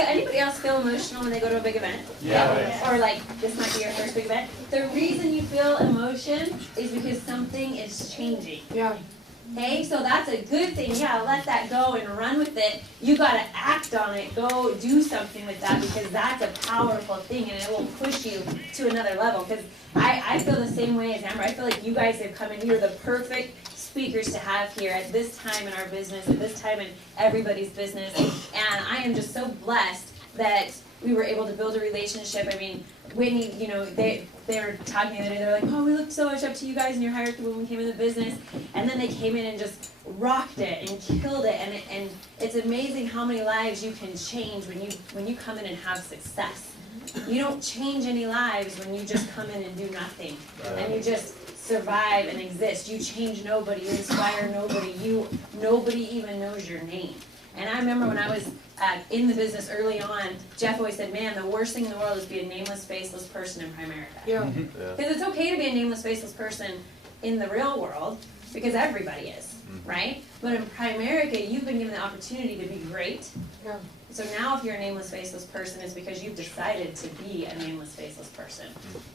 anybody else feel emotional when they go to a big event? Yeah. Or like, this might be your first big event. The reason you feel emotion is because something is changing. Yeah. Okay, so that's a good thing. Yeah, let that go and run with it. You got to act on it. Go do something with that because that's a powerful thing and it will push you to another level. Because I feel the same way as Amber. I feel like you guys have come in. You're the perfect speakers to have here at this time in our business, at this time in everybody's business. And I am just so blessed that we were able to build a relationship. I mean, Whitney, you know, they were talking the other day, they were like, oh, we looked so much up to you guys and your hierarchy when we came in the business. And then they came in and just rocked it and killed it. And it's amazing how many lives you can change when you come in and have success. You don't change any lives when you just come in and do nothing. And you just survive and exist. You change nobody, you inspire nobody, nobody even knows your name. And I remember when I was in the business early on, Jeff always said, man, the worst thing in the world is to be a nameless, faceless person in Primerica. Yeah. Because it's okay to be a nameless, faceless person in the real world, because everybody is, right? But in Primerica, you've been given the opportunity to be great. Yeah. So now if you're a nameless, faceless person, it's because you've decided to be a nameless, faceless person.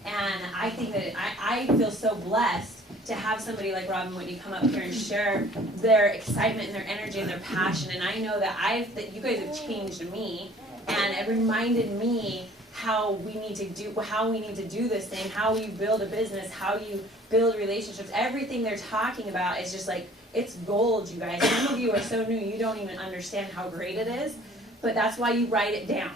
And I think that I feel so blessed to have somebody like Rob and Whitney come up here and share their excitement and their energy and their passion. And I know that you guys have changed me, and it reminded me how we need to do this thing, how we build a business, how you build relationships. Everything they're talking about is just like, it's gold, you guys. Some of you are so new, you don't even understand how great it is. But that's why you write it down.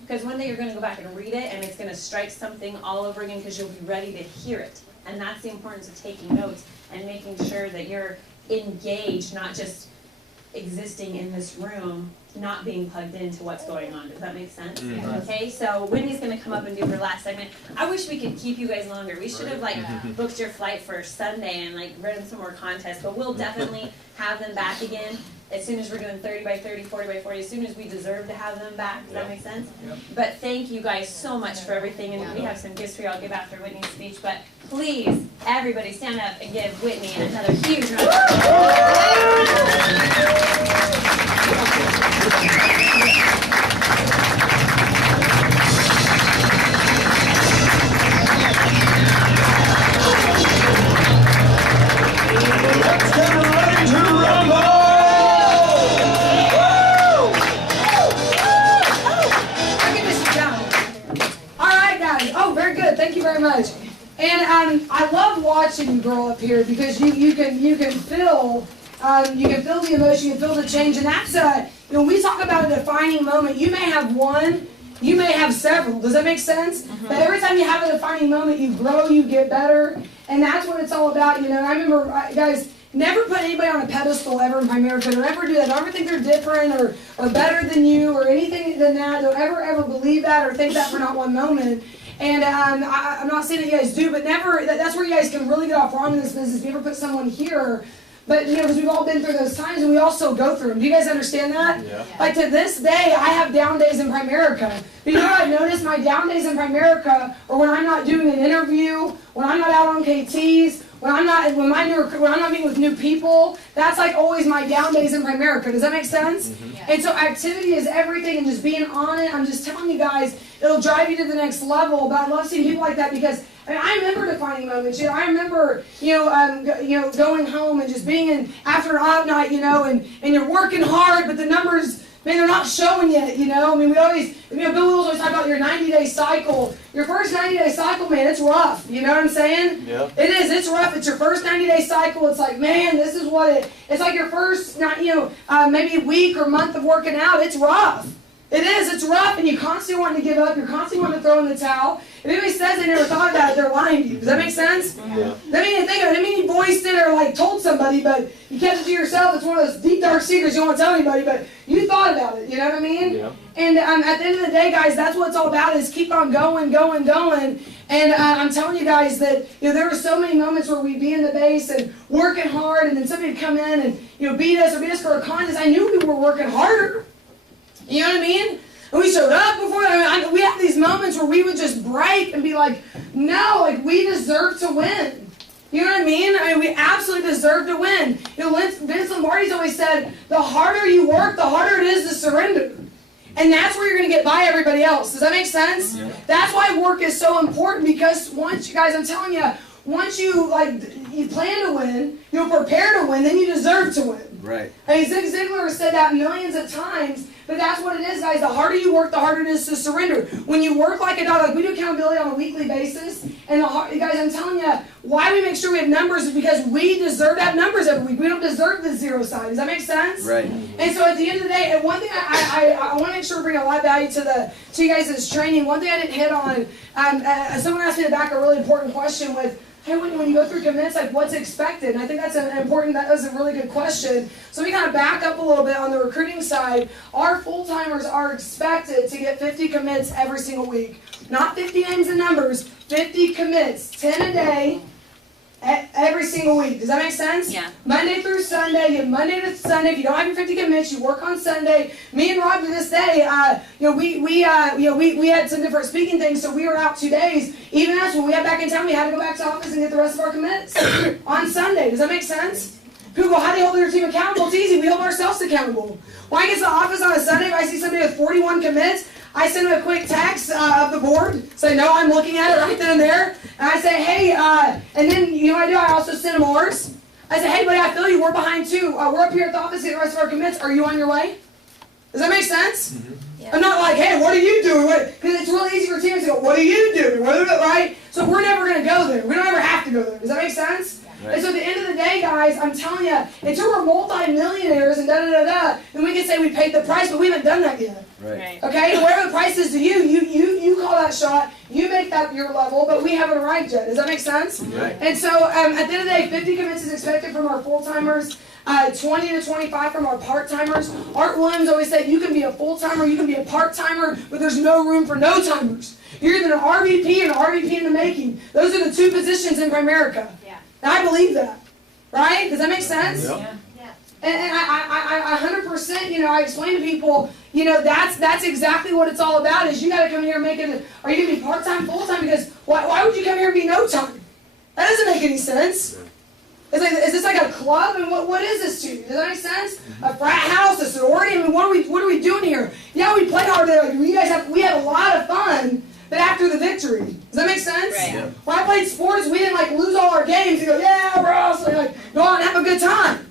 Because one day you're going to go back and read it, and it's going to strike something all over again because you'll be ready to hear it. And that's the importance of taking notes and making sure that you're engaged, not just existing in this room, not being plugged into what's going on. Does that make sense? Okay, so Whitney's going to come up and do her last segment. I wish we could keep you guys longer. We should have booked your flight for Sunday and written some more contests, but we'll definitely have them back again as soon as we're doing 30 by 30, 40 by 40, as soon as we deserve to have them back. Does that make sense? But thank you guys so much for everything, and we have some gifts for you I'll give after Whitney's speech, but please, everybody stand up and give Whitney another huge round of much. And I love watching you grow up here because you can feel the emotion, you can feel the change, and that's when we talk about a defining moment. You may have one, you may have several. Does that make sense? But every time you have a defining moment, you grow, you get better, and that's what it's all about. You know, I remember, guys, never put anybody on a pedestal ever in Primerica. Don't ever do that. Don't ever think they're different or better than you or anything than that. Don't ever believe that or think that for not one moment. And I'm not saying that you guys do, but never, that's where you guys can really get off wrong in this business. If you ever put someone here, but you know, because we've all been through those times and we all still go through them. Do you guys understand that? Yeah. Like to this day, I have down days in Primerica. But you know what I've noticed? My down days in Primerica are when I'm not doing an interview, when I'm not out on KTs, when I'm not meeting with new people. That's like always my down days in Primerica. Does that make sense? Yeah. And so activity is everything, and just being on it. I'm just telling you guys, it'll drive you to the next level. But I love seeing people like that because I remember defining moments. You know, I remember going home and just being in after an odd night. You know, and you're working hard, but the numbers, man, they're not showing yet. You know, I mean, we always, Bill Wills always talk about your 90-day cycle. Your first 90-day cycle, man, it's rough. You know what I'm saying? Yeah. It is. It's rough. It's your first 90-day cycle. It's like, man, this is what it's like your first, maybe week or month of working out. It's rough. It is. It's rough, and you constantly want to give up. You're constantly wanting to throw in the towel. If anybody says they never thought about it, they're lying to you. Does that make sense? Yeah. I mean, you voiced it or told somebody, but you kept it to yourself. It's one of those deep, dark secrets you don't want to tell anybody, but you thought about it. You know what I mean? Yeah. And at the end of the day, guys, that's what it's all about, is keep on going. And I'm telling you guys that there were so many moments where we'd be in the base and working hard, and then somebody would come in and beat us for a contest. I knew we were working harder. You know what I mean? And we showed up before. We had these moments where we would just break and be like, no, we deserve to win. You know what I mean? We absolutely deserve to win. Vince Lombardi's always said, the harder you work, the harder it is to surrender. And that's where you're going to get by everybody else. Does that make sense? Yeah. That's why work is so important, because once you guys, I'm telling you, once you plan to win, you'll prepare to win, then you deserve to win. Right. I mean, Zig Ziglar has said that millions of times, but that's what it is, guys. The harder you work, the harder it is to surrender. When you work like a dog, like we do accountability on a weekly basis, and guys, I'm telling you, why we make sure we have numbers is because we deserve to have numbers every week. We don't deserve the zero side. Does that make sense? Right. And so at the end of the day, and one thing I want to make sure we bring a lot of value to you guys' training. One thing I didn't hit on, someone asked me to back a really important question with, hey, when you go through commits, like what's expected? And I think that was a really good question. So we kind of back up a little bit on the recruiting side. Our full-timers are expected to get 50 commits every single week. Not 50 names and numbers, 50 commits, 10 a day, every single week. Does that make sense? Yeah. Monday through Sunday. You have Monday to Sunday. If you don't have your 50 commits, you work on Sunday. Me and Rob to this day, we had some different speaking things, so we were out 2 days. Even us, when we got back in town, we had to go back to the office and get the rest of our commits on Sunday. Does that make sense? People go, how do you hold your team accountable? It's easy. We hold ourselves accountable. When I get to the office on a Sunday, if I see somebody with 41 commits, I send them a quick text of the board, say, no, I'm looking at it right then and there. And I say, hey, and then, you know what I do? I also send them ours. I say, hey, buddy, I feel you. We're behind too. We're up here at the office to get the rest of our commits. Are you on your way? Does that make sense? Mm-hmm. Yeah. I'm not like, hey, what are you doing? Because it's really easy for teams to go, what are you doing? Right? So we're never going to go there. We don't ever have to go there. Does that make sense? Right. And so at the end of the day, guys, I'm telling you, until we're multi-millionaires and da-da-da-da, then we can say we paid the price, but we haven't done that yet. Right. Okay? And whatever the price is to you, you call that shot, you make that your level, but we haven't arrived yet. Does that make sense? Right. And so at the end of the day, 50 commits is expected from our full-timers, 20 to 25 from our part-timers. Art Williams always said, you can be a full-timer, you can be a part-timer, but there's no room for no-timers. You're either an RVP and an RVP in the making. Those are the two positions in Primerica. Yeah. And I believe that. Right? Does that make sense? Yep. Yeah. And I 100%, I explain to people, that's exactly what it's all about, is you got to come here and make it, are you going to be part-time, full-time? Because why would you come here and be no-time? That doesn't make any sense. It's like, is this like a club? And what is this to you? Does that make sense? A frat house, a sorority? I mean, what are we doing here? Yeah, we play hard. We had a lot of fun, but after the victory. Does that make sense? Right. Yeah. When I played sports, we didn't lose all our games. You go, yeah, bro. So go out and have a good time.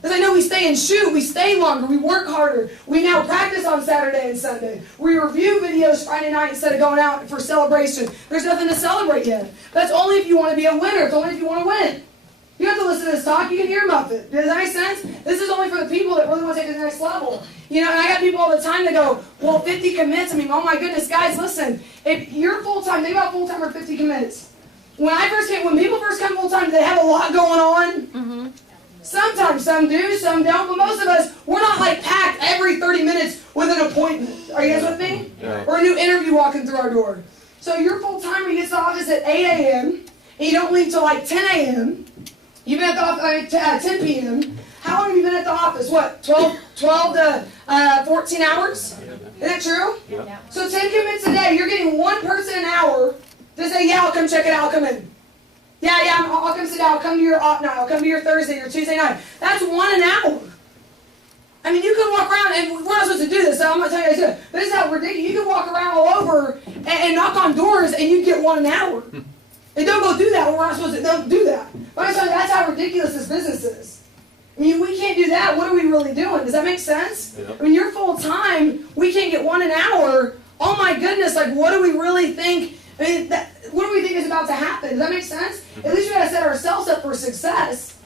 Because I know we stay and shoot, we stay longer, we work harder. We now practice on Saturday and Sunday. We review videos Friday night instead of going out for celebration. There's nothing to celebrate yet. That's only if you want to be a winner. It's only if you want to win. You have to listen to this talk. You can hear Muppet. Does that make sense? This is only for the people that really want to take it to the next level. And I got people all the time that go, well, 50 commits. I mean, oh my goodness, guys, listen. If you're full-time, think about full-time or 50 commits. When people first come full-time, they have a lot going on. Mm-hmm. Sometimes some do, some don't. But most of us, we're not packed every 30 minutes with an appointment. Are you guys with me? Yeah. Or a new interview walking through our door. So you're full-timer, you get to the office at 8 a.m. and you don't leave till 10 a.m. You've been at the office at 10 p.m. How long have you been at the office? What, 12 to 14 hours? Isn't that true? Yeah. So 10 commits a day. You're getting one person an hour to say, yeah, I'll come check it out. I'll come in. Yeah, I'll come sit down. I'll come to your night. I'll come to your Thursday, your Tuesday night. That's one an hour. I mean, you can walk around, and we're not supposed to do this, so I'm not telling you guys. This is how ridiculous. You can walk around all over and knock on doors, and you get one an hour. And don't go do that. We're not supposed to. Don't do that. But I'm telling you, that's how ridiculous this business is. I mean, we can't do that. What are we really doing? Does that make sense? Yep. I mean, you're full time. We can't get one an hour. Oh my goodness! What do we really think? I mean, what do we think is about to happen? Does that make sense? At least we got to set ourselves up for success.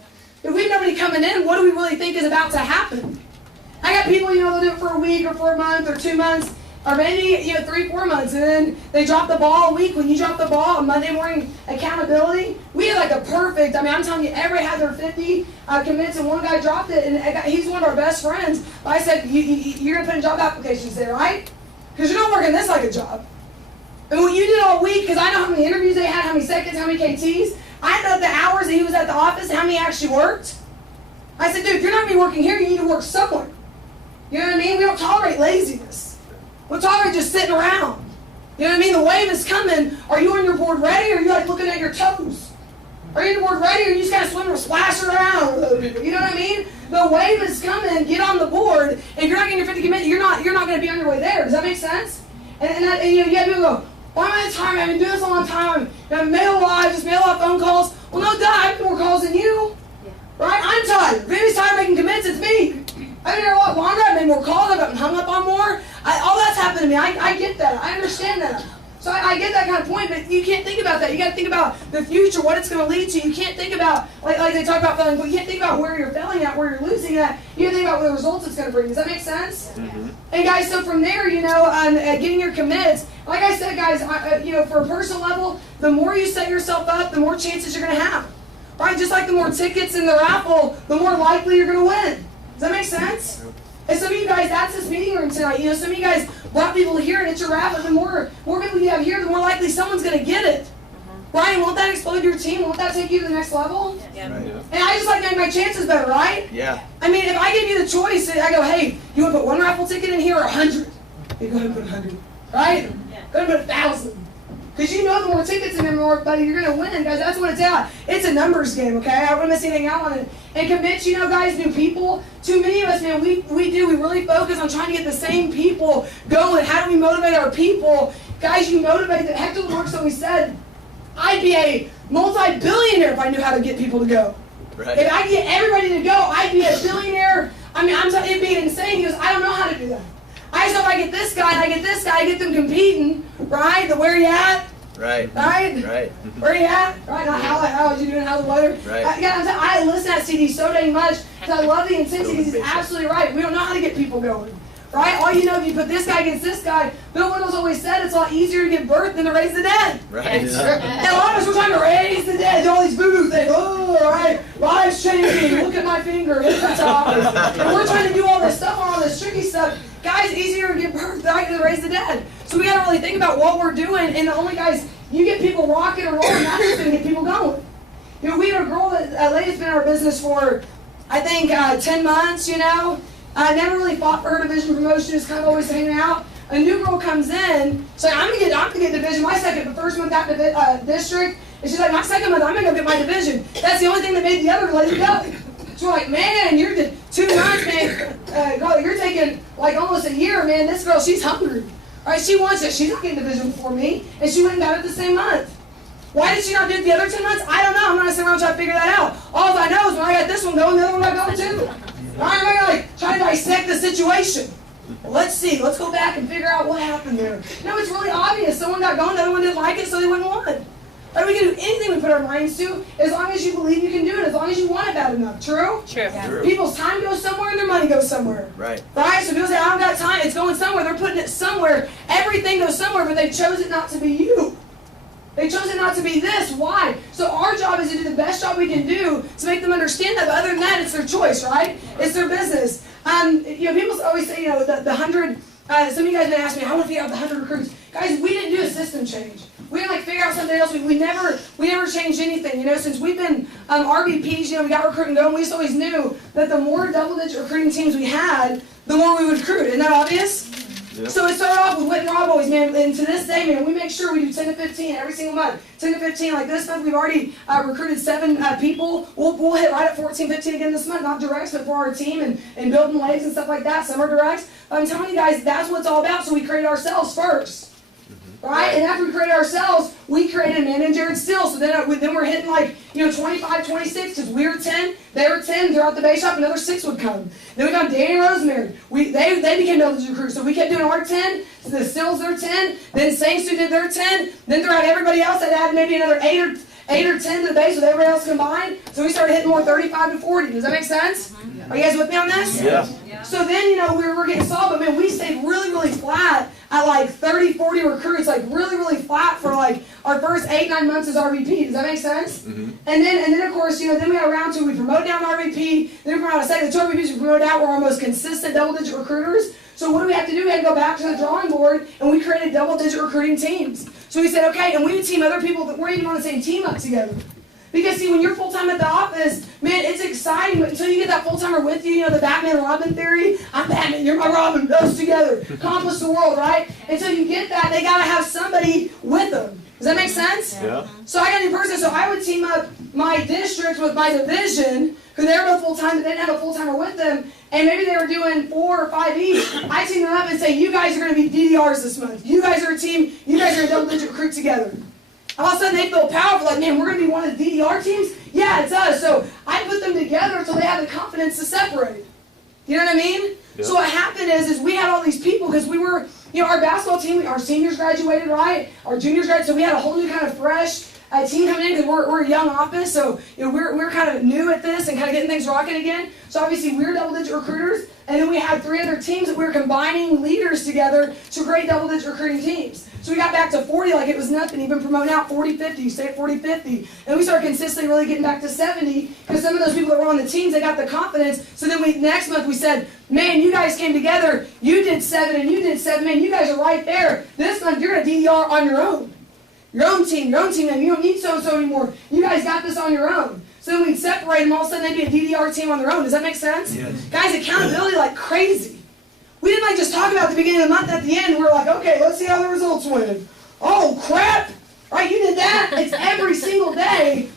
If we have nobody coming in, what do we really think is about to happen? I got people, they'll do it for a week or for a month or 2 months. Or maybe 3-4 months, and then they drop the ball a week. When you drop the ball on Monday morning accountability, we had a perfect. I mean, I'm telling you, everybody had their 50 commits, and one guy dropped it, and he's one of our best friends. But I said, you're gonna put in job applications there, right? Because you're not working this like a job. And what you did all week, because I know how many interviews they had, how many seconds, how many KTs. I know the hours that he was at the office, how many actually worked. I said, dude, if you're not gonna be working here, you need to work somewhere. You know what I mean? We don't tolerate laziness. We're talking just sitting around. You know what I mean? The wave is coming. Are you on your board ready, or are you looking at your toes? Are you board ready, or you just kind of swim or splash around with other people? You know what I mean? The wave is coming. Get on the board. If you're not getting your 50 commit, you're not going to be on your way there. Does that make sense? And you have people go, why am I tired? I've been doing this a long time. Mail live, just mail out phone calls. Well, no, duh, I have more calls than you. Yeah. Right? I'm tired. If anybody's tired making commits, it's me. I've been here a lot longer. I've made more calls. I've gotten hung up on more. All that's happened to me. I get that. I understand that. So I get that kind of point, but you can't think about that. You got to think about the future, what it's going to lead to. You can't think about, like they talk about failing, but you can't think about where you're failing at, where you're losing at. You got to think about what the results it's going to bring. Does that make sense? Mm-hmm. And guys, so from there, getting your commits, like I said, guys, for a personal level, the more you set yourself up, the more chances you're going to have. Right? Just like the more tickets in the raffle, the more likely you're going to win. Does that make sense? And some of you guys, that's this meeting room tonight. Some of you guys brought people here, and it's your raffle. The more people you have here, the more likely someone's going to get it. Right? Won't that explode your team? Won't that take you to the next level? Yeah. Right. And I just like to make my chances better, right? Yeah. I mean, if I give you the choice, I go, hey, you want to put one raffle ticket in here or 100? You go ahead and put 100. Right? Yeah. Go ahead and put 1,000. Because you know the more tickets in there, the more, buddy, you're going to win, guys. That's what it's at. It's a numbers game, okay? I don't want to miss anything out on it. And commit, guys, new people. Too many of us, man, we really focus on trying to get the same people going. How do we motivate our people? Guys, you motivate them. Hector LaMarcus always said, I'd be a multi-billionaire if I knew how to get people to go. Right. If I could get everybody to go, I'd be a billionaire. I mean, it'd be insane. He goes, I don't know how to do that. I just know if I get this guy and I get this guy, I get them competing, right? The where you at? Right. Right? Right. Where you at? Right? Not how is you doing? How's the weather? Right. I listen to that CD so dang much because I love the intensity. He's absolutely right. We don't know how to get people going. Right? All you know, if you put this guy against this guy, Bill Wendell's always said it's a lot easier to give birth than to raise the dead. Right. And a lot of us, we're trying to raise the dead, do all these boo-boo things. Oh, right, lives changing, look at my finger, hit the top. And we're trying to do all this stuff, all this tricky stuff. Guys, easier to give birth than to raise the dead. So we got to really think about what we're doing. And the only guys, you get people rocking and rolling, that's what's going to get people going. We had a girl, a lady's been in our business for, I think, 10 months, I never really fought for her division promotion, just kind of always hanging out. A new girl comes in, she's like, I'm gonna get division my second, the first month that district, and she's like, my second month, I'm gonna go get my division. That's the only thing that made the other lady go. So we're like, man, you're the 2 months, man, girl, you're taking like almost a year, man. This girl, she's hungry. All right, she wants it. She's not getting division before me, and she went and got it the same month. Why did she not do it the other 10 months? I don't know. I'm not sitting around trying to figure that out. All I know is when I got this one going, the other one not going too. I'm going to try to dissect the situation. Well, let's see. Let's go back and figure out what happened there. No, it's really obvious. Someone got going, the other one didn't like it, so they wouldn't want it. Right? We can do anything we put our minds to as long as you believe you can do it, as long as you want it bad enough. True? True. Yeah. True. People's time goes somewhere and their money goes somewhere. Right. Right? So people say, I don't got time. It's going somewhere. They're putting it somewhere. Everything goes somewhere, but they chose it not to be you. They chose it not to be this. Why? So our job is to do the best job we can do to make them understand that. But other than that, it's their choice, right? It's their business. People always say, the 100. Some of you guys have been asking me, I want to figure out the 100 recruits. Guys, we didn't do a system change. We didn't figure out something else. We never changed anything. Since we've been RVPs, we got recruiting going. We just always knew that the more double-digit recruiting teams we had, the more we would recruit. Isn't that obvious? Yep. So it started off with Whit and Rob always, man, and to this day, man, we make sure we do 10 to 15 every single month. 10 to 15, like this month, we've already recruited 7 people. We'll hit right at 14, 15 again this month, not directs, but for our team and building legs and stuff like that. Some are directs. I'm telling you guys, that's what it's all about, so we create ourselves first. Right? And after we created ourselves, we created man and Jared Steele. So then we're hitting 25, 26, because we were 10, they were 10, throughout the base shop, another 6 would come. Then we got Danny and Rosemary. They became double-digit recruits. So we kept doing our 10, so the Steeles their 10, then Saints who did their 10, then throughout everybody else, that added maybe another 8 or 10 to the base with everybody else combined. So we started hitting more 35 to 40. Does that make sense? Are you guys with me on this? Yeah. So then, we're getting solid, but man, we stayed really, really flat at 30, 40 recruits, really, really flat for our first 8, 9 months as RVP. Does that make sense? Mm-hmm. And then of course, then we got around to, we promote down to RVP, then we promote a second, the 2 RVPs we promoted out were our most consistent double-digit recruiters. So what do we have to do? We had to go back to the drawing board, and we created double-digit recruiting teams. So we said, okay, and we would team other people that weren't even on the same team up together. Because, see, when you're full-time at the office, man, it's exciting, but until you get that full-timer with you, the Batman-Robin theory, I'm Batman, you're my Robin, us together, accomplish the world, right? Until you get that, they got to have somebody with them. Does that make sense? Yeah. So I got a new person, so I would team up my district with my division, because they were both full-time, but they didn't have a full-timer with them, and maybe they were doing 4 or 5 each. I team them up and say, you guys are going to be DDRs this month. You guys are a team. You guys are a double-digit recruit together. And all of a sudden, they feel powerful, like, man, we're going to be one of the DDR teams? Yeah, it's us. So I put them together until they have the confidence to separate. You know what I mean? Yep. So what happened is we had all these people, because we were, our basketball team, our seniors graduated, right? Our juniors graduated, so we had a whole new kind of fresh team coming in, because we're a young office, so we're kind of new at this and kind of getting things rocking again. So obviously we're double-digit recruiters, and then we had 3 other teams that we were combining leaders together to create double-digit recruiting teams. So we got back to 40 like it was nothing. Even promoting out 40-50, stay at 40-50. And we started consistently really getting back to 70, because some of those people that were on the teams, they got the confidence. So then next month we said, man, you guys came together. You did 7 and you did 7. Man, you guys are right there. This month you're going to DDR on your own. Your own team, man. You don't need so-and-so anymore. You guys got this on your own. So then we'd separate them. All of a sudden they'd be a DDR team on their own. Does that make sense? Yes. Guys, accountability like crazy. We didn't just talk about the beginning of the month. At the end, we're like, okay, let's see how the results went. Oh, crap. Right, you did that. It's every single day.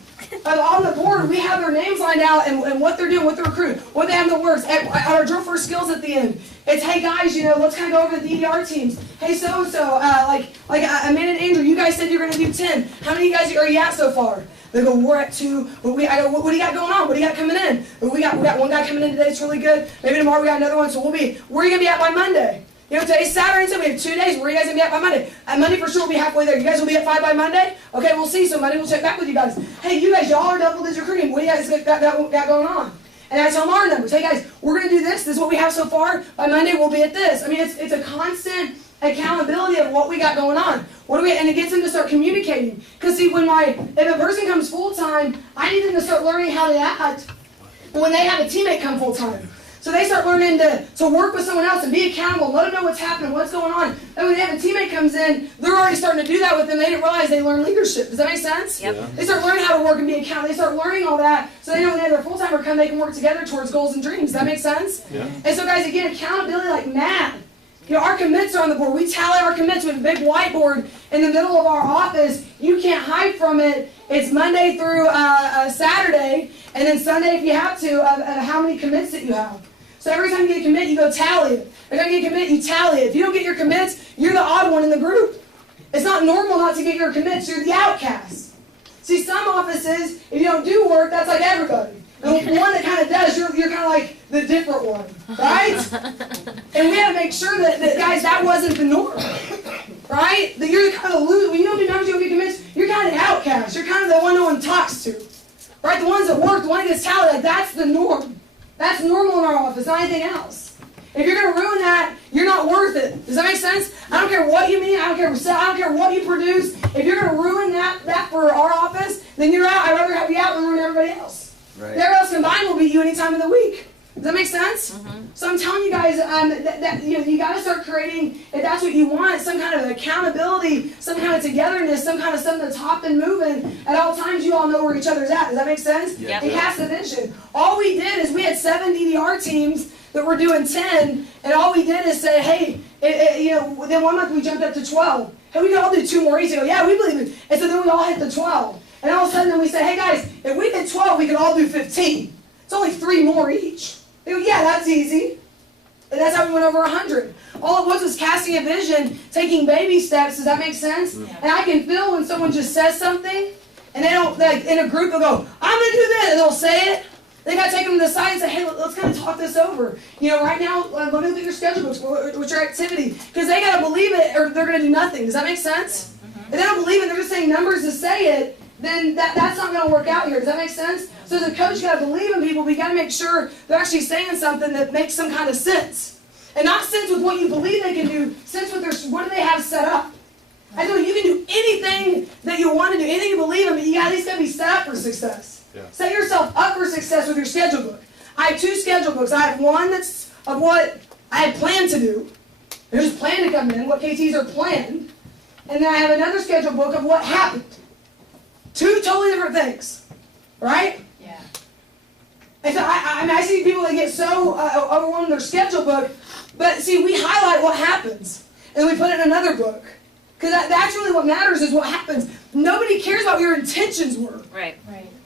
On the board, we have their names lined out and what they're doing, what they're recruiting, what they have in the works. At our drill for skills at the end, it's, hey guys, let's kind of go over the DDR teams. Hey, so-and-so, like Amanda and Andrew, you guys said you're going to do 10. How many of you guys are you at so far? They go, we're at 2. I go, what do you got going on? What do you got coming in? We got one guy coming in today that's really good. Maybe tomorrow we got another one. So where are you going to be at by Monday? Today's Saturday, so we have 2 days. Where are you guys going to be at by Monday? Monday for sure we'll be halfway there. You guys will be at 5 by Monday? Okay, we'll see. So Monday we'll check back with you guys. Hey, you guys, y'all are double-digit recruiting. What do you guys got going on? And I tell them our numbers. Hey, guys, we're going to do this. This is what we have so far. By Monday, we'll be at this. I mean, it's a constant accountability of what we got going on. And it gets them to start communicating. Because, see, if a person comes full-time, I need them to start learning how to act when they have a teammate come full-time. So they start learning to work with someone else and be accountable, let them know what's happening, what's going on. And when they have a teammate comes in, they're already starting to do that with them. They didn't realize they learned leadership. Does that make sense? Yep. Yeah. They start learning how to work and be accountable. They start learning all that so they know when they have their full-timer come, they can work together towards goals and dreams. Does that make sense? Yeah. And so, guys, again, accountability like mad. Our commits are on the board. We tally our commits with a big whiteboard in the middle of our office. You can't hide from it. It's Monday through Saturday, and then Sunday if you have to, how many commits that you have. So every time you get a commit, you go tally it. Every time you get a commit, you tally it. If you don't get your commits, you're the odd one in the group. It's not normal not to get your commits. You're the outcast. See, some offices, if you don't do work, that's like everybody. And the one that kind of does, you're kind of like the different one, right? And we had to make sure that guys, that wasn't the norm, right? That you're kind of loose. When you don't do numbers, you don't get commits, you're kind of the outcast. You're kind of the one no one talks to, right? The ones that work, the one that gets tallied, like that's the norm. That's normal in our office, not anything else. If you're going to ruin that, you're not worth it. Does that make sense? I don't care what you mean. I don't care what you produce. If you're going to ruin that for our office, then you're out. I'd rather have you out than ruin everybody else. Right. Everybody else combined will beat you any time of the week. Does that make sense? Mm-hmm. So I'm telling you guys that you got to start creating, if that's what you want, some kind of accountability, some kind of togetherness, some kind of something that's hopping, moving. At all times, you all know where each other's at. Does that make sense? Yeah. And cast a vision. All we did is we had 7 DDR teams that were doing 10, and all we did is say, hey, then one month we jumped up to 12. Hey, we could all do 2 more each. They go, yeah, we believe it. And so then we all hit the 12. And all of a sudden then we say, hey guys, if we did 12, we could all do 15. It's only 3 more each. They go, yeah, that's easy. And that's how we went over 100. All it was casting a vision, taking baby steps. Does that make sense? Yeah. And I can feel when someone just says something, and they don't, like in a group, they'll go, I'm going to do this, and they'll say it. They got to take them to the side and say, hey, let's kind of talk this over. Right now, let me look at your schedule books, what's your activity? Because they got to believe it, or they're going to do nothing. Does that make sense? If they don't believe it, they're just saying numbers to say it, then that's not going to work out here. Does that make sense? So as a coach, you got to believe in people, but you got to make sure they're actually saying something that makes some kind of sense. And not sense with what you believe they can do, sense with what do they have set up. I know you can do anything that you want to do, anything you believe in, but you at least got to be set up for success. Yeah. Set yourself up for success with your schedule book. I have 2 schedule books. I have one that's of what I had planned to do. There's plan to come in, what KTs are planned. And then I have another schedule book of what happened. 2 totally different things. Right? Yeah. And so I see people that get so overwhelmed in their schedule book, but see, we highlight what happens, and we put it in another book. Because that's really what matters is what happens. Nobody cares about what your intentions were. Right.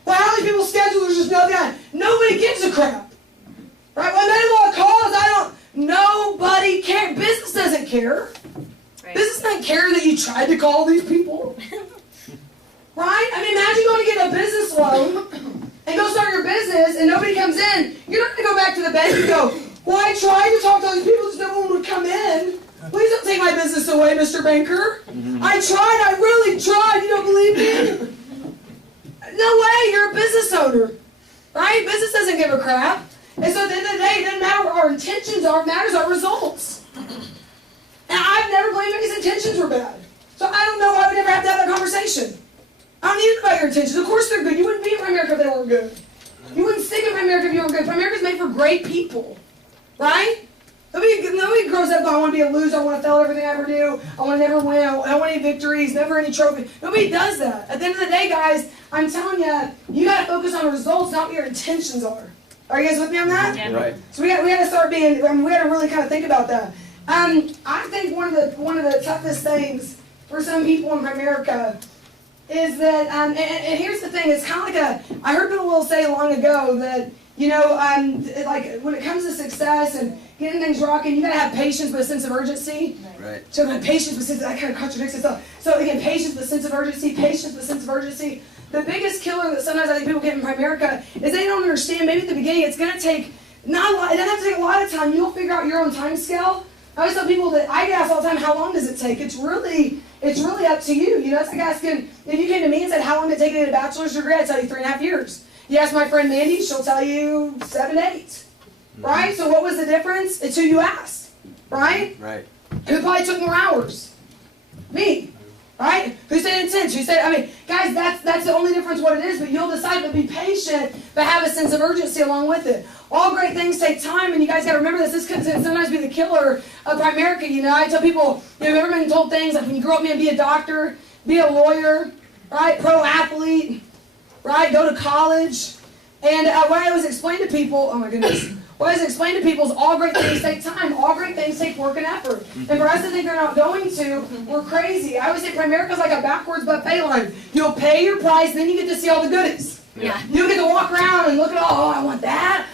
Well, how many people's schedulers just know that? Nobody gives a crap. Right? Well, I made a lot of calls. Nobody cares. Business doesn't care. Right. Business doesn't care that you tried to call these people. Right? I mean, imagine going to get a business loan and go start your business and nobody comes in. You're not going to go back to the bank and go, well, I tried to talk to all these people, just no one would come in. Please don't take my business away, Mr. Banker. I tried. I really tried. You don't believe me? No way. You're a business owner. Right? Business doesn't give a crap. And so at the end of the day, it doesn't matter what our intentions are. It matters our results. And I've never believed anybody's intentions were bad. So I don't know why we never have to have that conversation. I don't need to know about your intentions. Of course they're good. You wouldn't be in Primerica if they weren't good. You wouldn't stick in Primerica if you weren't good. Primerica's made for great people. Right? Nobody grows up going, I want to be a loser, I want to fail everything I ever do, I want to never win, I don't want any victories, never any trophy. Nobody does that. At the end of the day, guys, I'm telling you, you got to focus on results, not what your intentions are. Are you guys with me on that? Yeah. Right. So we got to start being, we got to really kind of think about that. I think one of the toughest things for some people in Primerica is that, and here's the thing, it's kind of like I heard Bill Will say long ago that, like when it comes to success and getting things rocking, you gotta have patience but a sense of urgency. Right. So patience but sense, that kind of contradicts itself. So again, patience but sense of urgency, patience but sense of urgency. The biggest killer that sometimes I think people get in Primerica is they don't understand, maybe at the beginning it's gonna take, not a lot, it doesn't have to take a lot of time, you'll figure out your own time scale. I always tell people that I get asked all the time, how long does it take? It's really up to you. You know, it's like asking, if you came to me and said, how long did it take to get a bachelor's degree? I'd tell you 3.5 years. You ask my friend Mandy, she'll tell you 7, 8. Right? So what was the difference? It's who you asked. Right? Right. Who probably took more hours? Me. Right? Who said intense? Who said, I mean, guys, that's the only difference what it is, but you'll decide to be patient, but have a sense of urgency along with it. All great things take time, and you guys got to remember this. This can sometimes be the killer of Primerica. You know, I tell people, you've ever been told things like when you grow up, man, be a doctor, be a lawyer, right? Pro athlete, right? Go to college. And what I always explain to people, oh my goodness, what I always explain to people is all great things take time. All great things take work and effort. And for us to think they're not going to, we're crazy. I always say Primerica's like a backwards buffet line. You'll pay your price, then you get to see all the goodies. Yeah. You get to walk around and look at all, oh, I want that,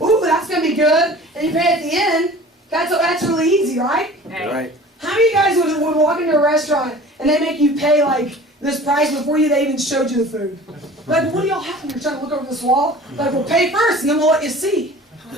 ooh, that's going to be good. And you pay at the end. That's really easy, right? Right. How many of you guys would walk into a restaurant and they make you pay like this price before they even showed you the food? Like, what do y'all have? You're trying to look over this wall? Like, well, pay first and then we'll let you see.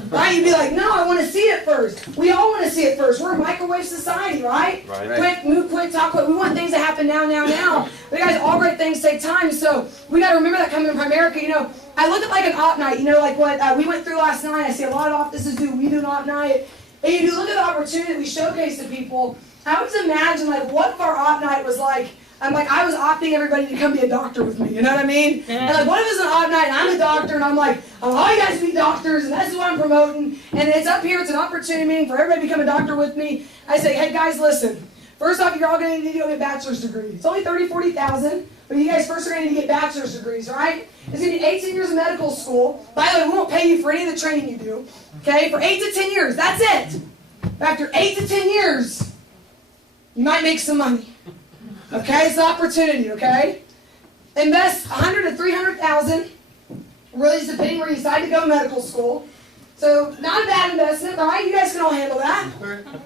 Right? You'd be like, no, I want to see it first. We all want to see it first. We're a microwave society, right? Right. Quick, move quick, talk quick. We want things to happen now. But guys, all great things take time. So we got to remember that coming to Primerica. You know, I look at like an op night, you know, like what we went through last night. I see a lot of offices do. We do an op night. And if you look at the opportunity we showcase to people, I always imagine, like, what if our op night was like, I was opting everybody to come be a doctor with me, you know what I mean? And like, what if it's an op night and I'm a doctor and I'm like, I want all you guys to be doctors and this is what I'm promoting and it's up here, it's an opportunity meeting for everybody to become a doctor with me. I say, hey guys, listen, first off, you're all going to need to go get a bachelor's degree. It's only $30,000, $40,000, but you guys first are going to need to get bachelor's degrees, right? It's going to be 18 years of medical school. By the way, we won't pay you for any of the training you do, okay? For 8 to 10 years, that's it. After 8 to 10 years, you might make some money. Okay, it's an opportunity, okay? Invest $100,000 to $300,000, really just depending where you decide to go to medical school. So, not a bad investment, right? You guys can all handle that.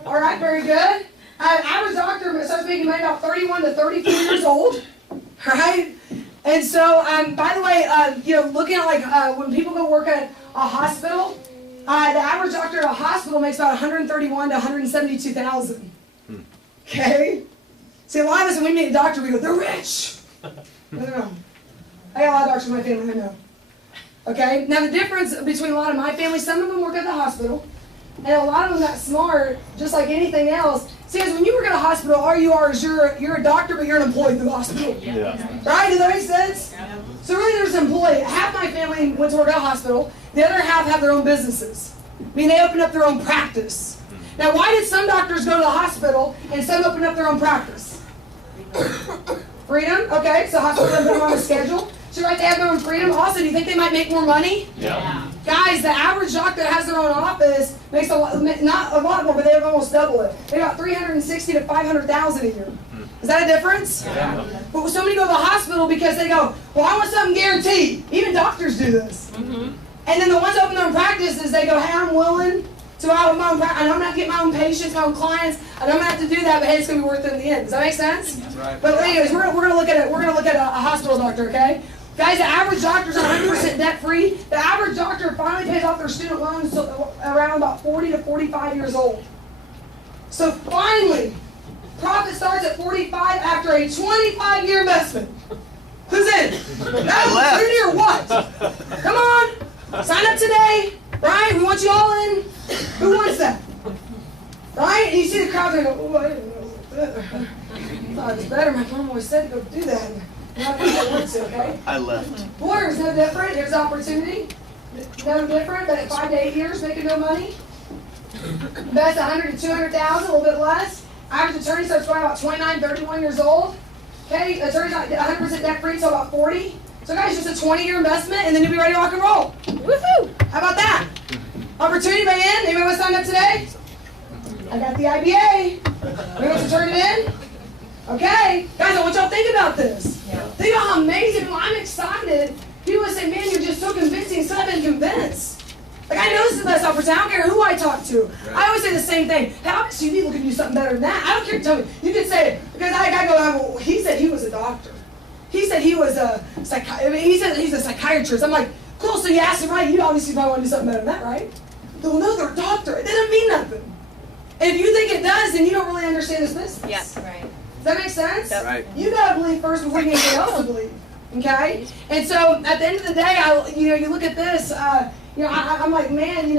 All right, very good. Average doctor starts making money about 31 to 34 years old, right? And so, by the way, looking at like when people go work at a hospital, the average doctor at a hospital makes about $131,000 to $172,000. Okay. See, a lot of us, when we meet a doctor, we go, they're rich. No. I got a lot of doctors in my family, I know. Okay? Now, the difference between a lot of my family, some of them work at the hospital, and a lot of them got smart, just like anything else. See, guys, when you work at a hospital, all you are is you're a doctor, but you're an employee through the hospital. Yeah. Right? Does that make sense? Yeah. So really, there's an employee. Half my family went to work at a hospital. The other half have their own businesses. I mean, they opened up their own practice. Now, why did some doctors go to the hospital and some open up their own practice? Freedom. Okay, so hospitals have them on a schedule. Should right, they have their own freedom. Also, do you think they might make more money? Yeah. Guys, the average doctor that has their own office makes not a lot more, but they have almost double it. They got $360,000 to $500,000 a year. Is that a difference? Yeah. But so many go to the hospital because they go, well, I want something guaranteed. Even doctors do this. And then the ones that open their own practices, they go, hey, I'm willing to open my own practice. I know I'm going to get my own patients, my own clients. I know I'm going to have to do that, but hey, it's going to be worth it in the end. Does that make sense? Right. But anyways, we're going to look at a hospital doctor, okay? Guys, the average doctor's 100% debt free. The average doctor finally pays off their student loans around about 40 to 45 years old. So finally, profit starts at 45 after a 25-year investment. Who's in? That was or what? Come on, sign up today, right? We want you all in. Who wants that? Right? And you see the crowd there go, oh, I didn't know. I thought it was better. My mom always said to go do that. Okay? I left. Lawyers, no different. Here's opportunity. No different, but at 5 to 8 years, making no money. Invest 100 to 200,000, a little bit less. Average attorney starts around about 29, 31 years old. Okay, attorney's not 100% debt free until about 40. So guys, just a 20-year investment, and then you'll be ready to rock and roll. Woohoo! How about that? Opportunity by in. Anybody want to sign up today? I got the IBA. Anybody want to turn it in? Okay, guys, I want y'all to think about this. Yeah. Think about how amazing. Well, I'm excited. People say, man, you're just so convincing. So I've been convinced. Like, I know this is the best opportunity. I don't care who I talk to. Right. I always say the same thing. Hey, obviously, you need to look at do something better than that. I don't care. Tell me. You can say it. Because I go, well, he said he was a doctor. He said he was a he said he's a psychiatrist. I'm like, cool, so you asked him, right? You obviously probably want to do something better than that, right? Well, no, they're a doctor. It doesn't mean nothing. And if you think it does, then you don't really understand this business. Yes, right. Does that make sense? Right. You gotta believe first before you can get else to believe. Okay? And so at the end of the day, you look at this, I'm like, man, and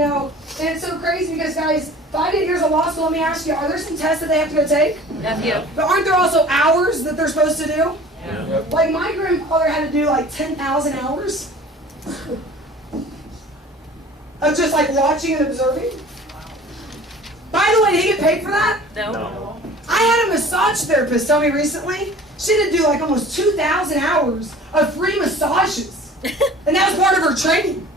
it's so crazy because guys, 5 to 8 years of law school, let me ask you, are there some tests that they have to go take? Yeah. But aren't there also hours that they're supposed to do? Yeah. Like my grandfather had to do like 10,000 hours of just like watching and observing. By the way, did he get paid for that? No. I had a massage therapist tell me recently she had to do like almost 2,000 hours of free massages. And that was part of her training.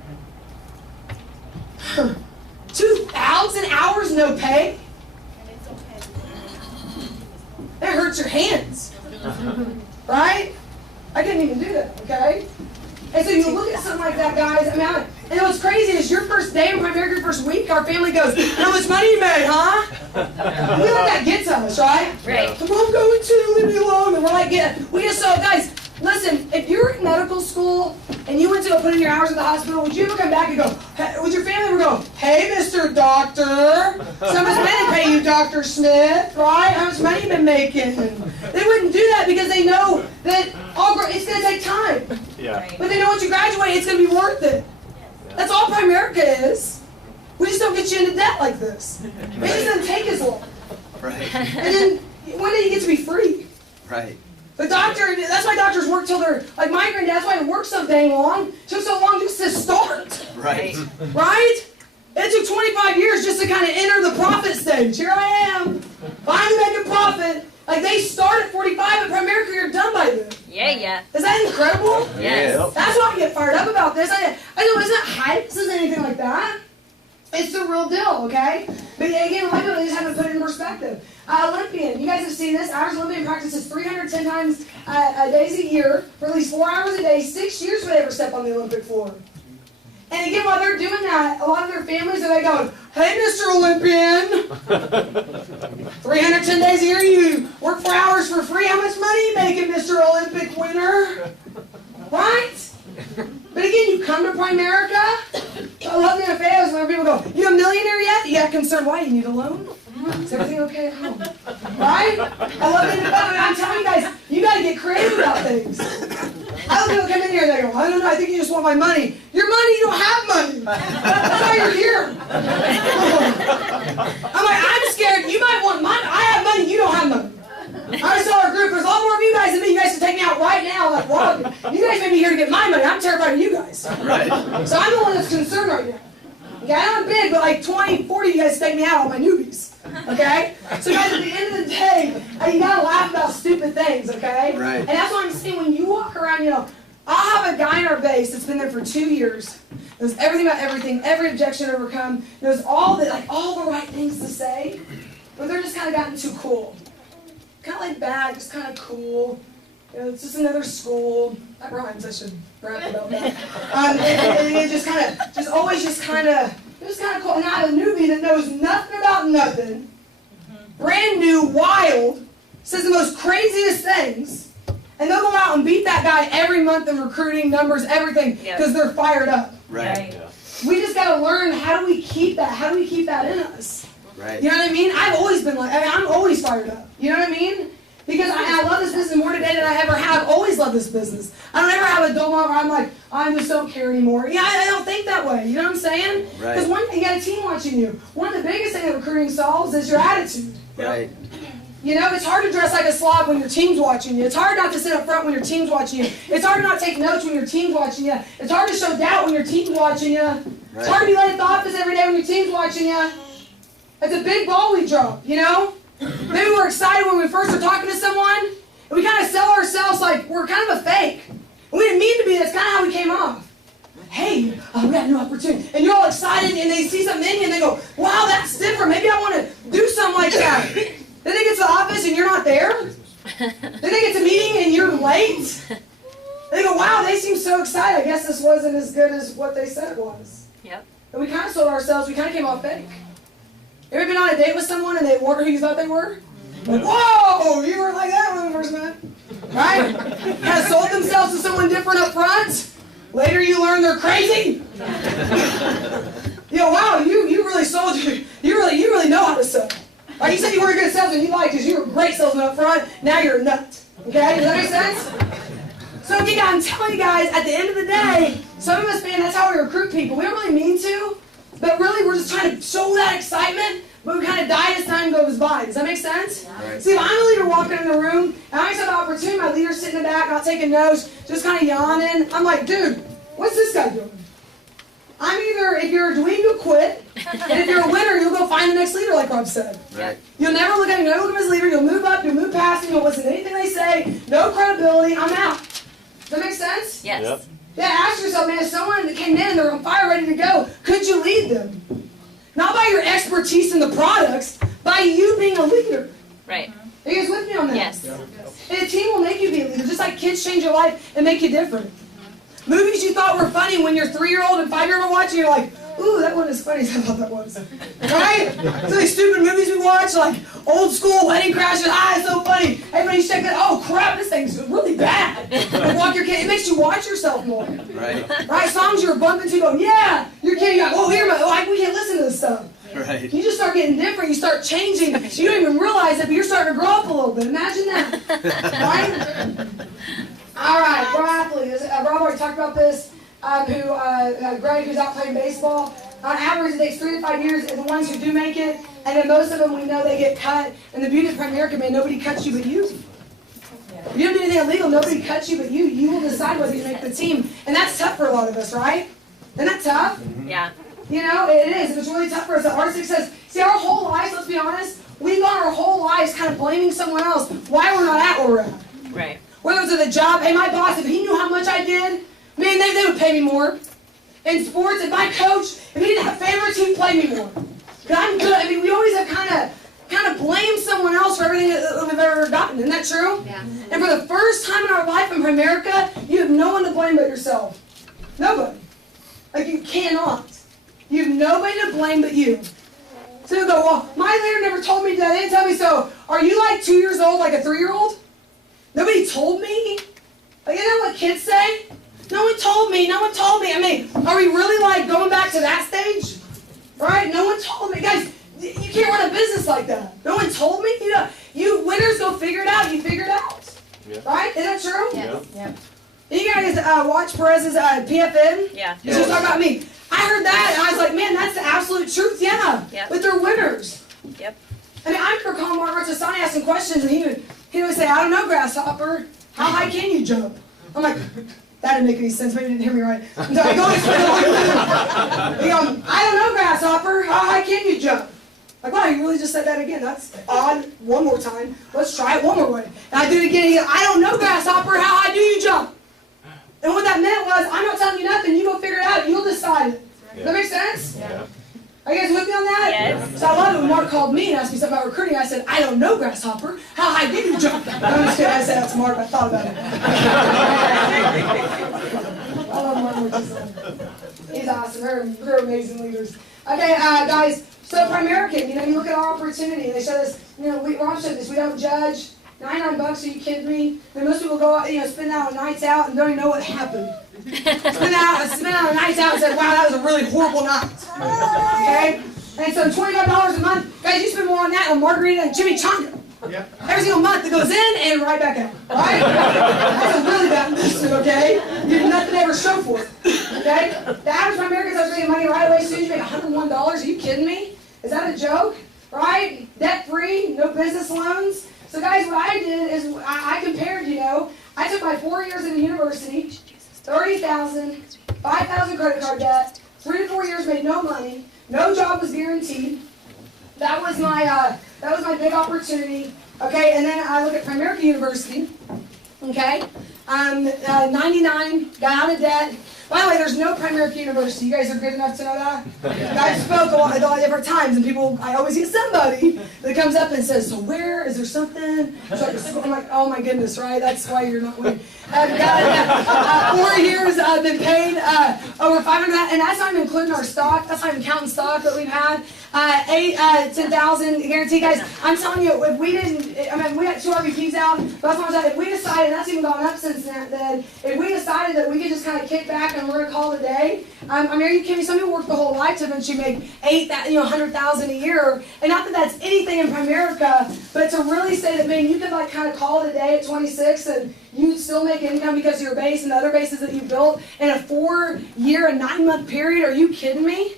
2,000 hours no pay? That hurts your hands. Right? I couldn't even do that, okay? And so you look at something like that, guys. And what's crazy is your first day, primarily your first week, our family goes, how much money you made, huh? We feel like that gets us, right? Right. Come on, going to leave me alone. And we're like, guys, listen, if you're in medical school and you went to go put in your hours at the hospital, would you ever come back and go, would your family ever go, hey, Mr. Doctor, so much money pay you, Dr. Smith, right? How much money you been making? They wouldn't do that because they know that it's going to take time. Yeah. But they know once you graduate, it's going to be worth it. That's all Primerica is. We just don't get you into debt like this. It just doesn't take as long. Right. And then one day you get to be free. Right. The doctor, that's why doctors work till they're, like my granddad, that's why it worked so dang long. It took so long just to start. Right. Right? It took 25 years just to kind of enter the profit stage. Here I am, finally making profit. Like they start at 45, but Primerica, you're done by then. Yeah. Is that incredible? Yes. That's why I get fired up about this. I know it's not hype. This isn't anything like that. It's the real deal, okay? But again, a lot of people just haven't put it in perspective. Olympian, you guys have seen this. Average Olympian practices 310 times days a year for at least 4 hours a day, 6 years before they ever step on the Olympic floor. And again, while they're doing that, a lot of their families are going, hey, Mr. Olympian, 310 days a year, you work 4 hours for free. How much money are you making, Mr. Olympic winner? Right? But again, you come to Primerica. I love the NFAs where people go, you a millionaire yet? You got concerned. Why? You need a loan? Is everything okay at home? Right? I love the NFAs. I'm telling you guys, you got to get creative about things. I love people come in here and they go, I don't know, I think you just want my money. Your money, you don't have money. That's why you're here. I'm like, I'm scared. You might want money. I have money. You don't have money. I just saw our group. There's a lot more of you guys than me. You guys can take me out right now. Like, wow, you guys may be here to get my money. I'm terrified of you guys. Right. So I'm the one that's concerned right now. Okay, I know I'm big, but like 20, 40 of you guys take me out, all my newbies. Okay? So guys, at the end of the day, you gotta laugh about stupid things, okay? Right. And that's what I'm saying. When you walk around, I'll have a guy in our base that's been there for 2 years, knows everything about everything, every objection overcome, knows all the right things to say, but they're just kind of gotten too cool. Kind of laid back, just kind of cool. You know, it's just another school. That rhymes, I should rap about that. And just kind of, just kind of cool. And I have a newbie that knows nothing about nothing, brand new, wild, says the most craziest things, and they'll go out and beat that guy every month in recruiting, numbers, everything, because they're fired up. Right. Yeah. We just got to learn, how do we keep that? How do we keep that in us? Right. You know what I mean? I've always been I'm always fired up. You know what I mean? Because I love this business more today than I ever have. I've always loved this business. I don't ever have a dull moment where I'm like, I just don't care anymore. Yeah, I don't think that way. You know what I'm saying? Right. Because you got a team watching you. One of the biggest things that recruiting solves is your attitude. Right. You know, it's hard to dress like a slob when your team's watching you. It's hard not to sit up front when your team's watching you. It's hard to not take notes when your team's watching you. It's hard to show doubt when your team's watching you. Right. It's hard to be late at the office every day when your team's watching you. It's a big ball we drop, you know? Maybe we're excited when we first are talking to someone, and we kind of sell ourselves like we're kind of a fake. And we didn't mean to be. That's kind of how we came off. Hey, we got a new opportunity. And you're all excited, and they see something in you, and they go, wow, that's different. Maybe I want to do something like that. Then they get to the office, and you're not there. Then they get to meeting, and you're late. They go, wow, they seem so excited. I guess this wasn't as good as what they said it was. Yep. And we kind of sold ourselves. We kind of came off fake. Ever been on a date with someone and they weren't who you thought they were? Like, whoa, you weren't like that when we first met. Right? Kind of sold themselves to someone different up front. Later you learn they're crazy. Wow, you really sold you really know how to sell. Like you said you were a good salesman, you lied because you were a great salesman up front, now you're a nut. Okay? Does that make sense? So I'm telling you guys, at the end of the day, some of us, man, that's how we recruit people. We don't really mean to. But really, we're just trying to show that excitement, but we kind of die as time goes by. Does that make sense? Right. See, if I'm a leader walking in the room, and I just have an opportunity, my leader's sitting in the back, not taking notes, just kind of yawning, I'm like, dude, what's this guy doing? I'm either, if you're a dweeb, you'll quit, and if you're a winner, you'll go find the next leader, like Rob said. Right. You'll never look at him, you'll never look at his leader, you'll move up, you'll move past him, you'll listen to anything they say, no credibility, I'm out. Does that make sense? Yes. Yep. Yeah, ask yourself, man, if someone that came in, they're on fire, ready to go, could you lead them? Not by your expertise in the products, by you being a leader. Right. Are you guys with me on that? Yes. And a team will make you be a leader, just like kids change your life and make you different. Movies you thought were funny when your 3-year-old and 5-year-old are watching, you're like, ooh, that wasn't as funny as I thought that was. Right? So these stupid movies we watch, like old school wedding crashes, it's so funny. Everybody check that, oh crap, this thing's really bad. And walk your kid, it makes you watch yourself more. Right. Right? Songs you were bumping to, going, yeah, your kid, you're like, oh, we can't listen to this stuff. Right. You just start getting different, you start changing, you don't even realize it, but you're starting to grow up a little bit. Imagine that. Right? All right, pro athletes. Rob already talked about this. Greg, who's out playing baseball. On average, it takes 3 to 5 years, and the ones who do make it, and then most of them, we know they get cut. And the beauty of America, man, nobody cuts you but you. If you don't do anything illegal, nobody cuts you but you. You will decide whether you make the team. And that's tough for a lot of us, right? Isn't that tough? Yeah. You know, it is. It's really tough for us. Our success, see, our whole lives, let's be honest, we've gone our whole lives kind of blaming someone else why we're not at where we're at. Right. Whether it's at the job, hey, my boss, if he knew how much I did, man, they would pay me more. In sports, if my coach, if he didn't have favorites, he'd play me more. Because I'm good. I mean, we always have kind of blamed someone else for everything that we've ever gotten. Isn't that true? Yeah. And for the first time in our life in America, you have no one to blame but yourself. Nobody. Like, you cannot. You have nobody to blame but you. So you go, well, my leader never told me that. They didn't tell me so. Are you like 2 years old, like a 3-year-old? Nobody told me? Like, you know what kids say? No one told me. No one told me. I mean, are we really like going back to that stage? Right? No one told me. Guys, you can't run a business like that. No one told me. You winners go figure it out. You figure it out. Yeah. Right? Is that true? Yes. Yeah. You guys watch Perez's PFN? Yeah. He's just talking about me. I heard that and I was like, man, that's the absolute truth. Yeah. Yep. But they're winners. Yep. I mean, I remember calling Mark Rachasani asking questions and he would say, I don't know, grasshopper. How high can you jump? I'm like, that didn't make any sense. Maybe you didn't hear me right. So I go explain it like this. He goes, I don't know, grasshopper. How high can you jump? Like, wow, you really just said that again. That's odd. One more time. Let's try it one more way. And I do it again. He goes, I don't know, grasshopper. How high do you jump? And what that meant was, I'm not telling you nothing. You go figure it out. You'll decide it. Does that make sense? Yeah. Are you guys with me on that? Yes. So I love it when Mark called me and asked me something about recruiting. I said, I don't know, Grasshopper. How high did you jump? I'm just kidding. I said, that's Mark. I thought about it. I love Mark Richardson. He's awesome. They're amazing leaders. Okay, guys. So Primerican, you look at our opportunity. They showed us, Rob showed this. We don't judge. $99, are you kidding me? And most people go out, spend out on nights out and don't even know what happened. spend out on nights out and say, wow, that was a really horrible night. Okay? And so $25 a month, guys, you spend more on that on margarita and chimichanga. Yeah. Every single month it goes in and right back out. Right? That's a really bad investment, okay? You have nothing to ever show for it. Okay? The average American starts making money right away as soon as you make $101. Are you kidding me? Is that a joke? Right? Debt free, no business loans. So guys, what I did is I compared, I took my 4 years in the university, $30,000, $5,000 credit card debt, 3 to 4 years made no money, no job was guaranteed. That was my big opportunity. Okay, and then I look at Primerica University. Okay, 99, got out of debt. By the way, there's no Primerica University. You guys are good enough to know that? I've spoke a lot of different times, and I always get somebody that comes up and says, so where? Is there something? So I'm like, oh my goodness, right? That's why you're not winning. 4 years I've been paid over $500, and that's not even including our stock. That's not even counting stock that we've had. 10,000 guaranteed, guys. I'm telling you, if we didn't, we got 2 RVPs out, but that's what I'm saying. If we decided, and that's even gone up since then, if we decided that we could just kind of kick back and we're going to call it a day, are you kidding me? Some people work the whole life to eventually make $100,000 a year, and not that that's anything in Primerica, but to really say that, man, you could kind of call it a day at 26 and you still make income because of your base and the other bases that you built in a 4-year and 9-month period. Are you kidding me?